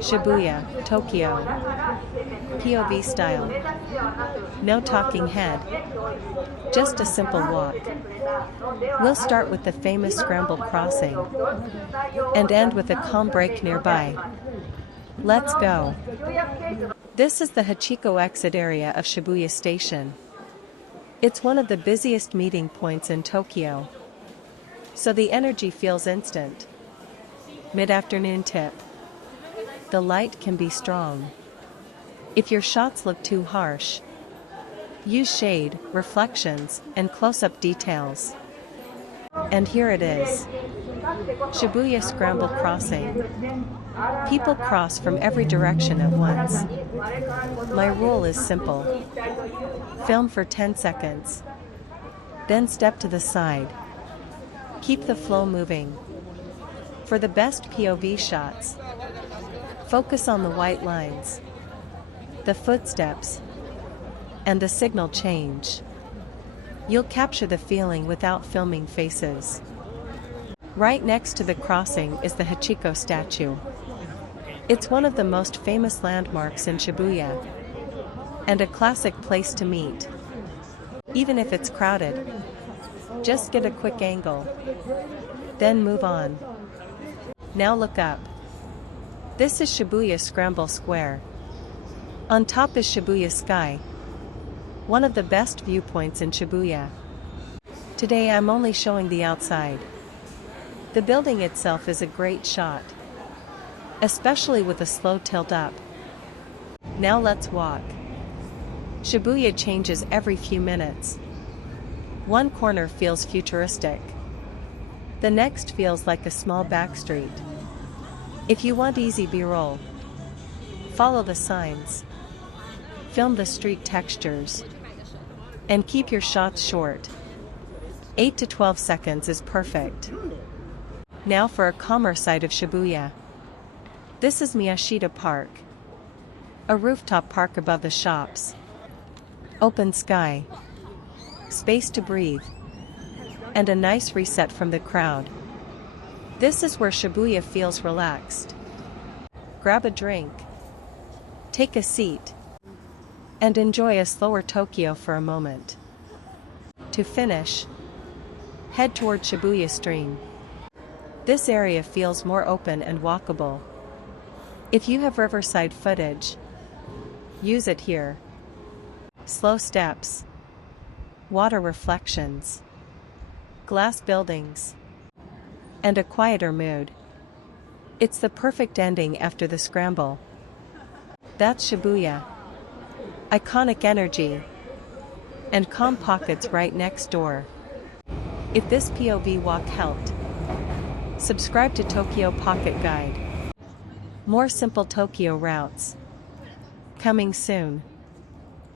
Shibuya, Tokyo. POV style. No talking head. Just a simple walk. We'll start with the famous Scramble Crossing and end with a calm break nearby. Let's go. This is the Hachiko Exit area of Shibuya Station. It's one of the busiest meeting points in Tokyo, so the energy feels instant. Mid-afternoon tip. The light can be strong. If your shots look too harsh, use shade, reflections, and close-up details. And here it is. Shibuya Scramble Crossing. People cross from every direction at once. My rule is simple. Film for 10 seconds. Then step to the side. Keep the flow moving. For the best POV shots, focus on the white lines, the footsteps, and the signal change. You'll capture the feeling without filming faces. Right next to the crossing is the Hachiko Statue. It's one of the most famous landmarks in Shibuya, and a classic place to meet. Even if it's crowded, just get a quick angle, then move on. Now look up. This is Shibuya Scramble Square. On top is Shibuya Sky, one of the best viewpoints in Shibuya. Today I'm only showing the outside. The building itself is a great shot, especially with a slow tilt up. Now let's walk. Shibuya changes every few minutes. One corner feels futuristic. The next feels like a small back street. If you want easy B-roll, follow the signs. Film the street textures. And keep your shots short. 8 to 12 seconds is perfect. Now for a calmer side of Shibuya. This is MIYASHITA Park. A rooftop park above the shops. Open sky. Space to breathe. And a nice reset from the crowd. This is where Shibuya feels relaxed. Grab a drink. Take a seat. And enjoy a slower Tokyo for a moment. To finish, head toward Shibuya Stream. This area feels more open and walkable. If you have riverside footage, use it here. Slow steps, water reflections, glass buildings, and a quieter mood. It's the perfect ending after the scramble. That's Shibuya. Iconic energy, and calm pockets right next door. If this POV walk helped, subscribe to Tokyo Pocket Guide. More simple Tokyo routes coming soon.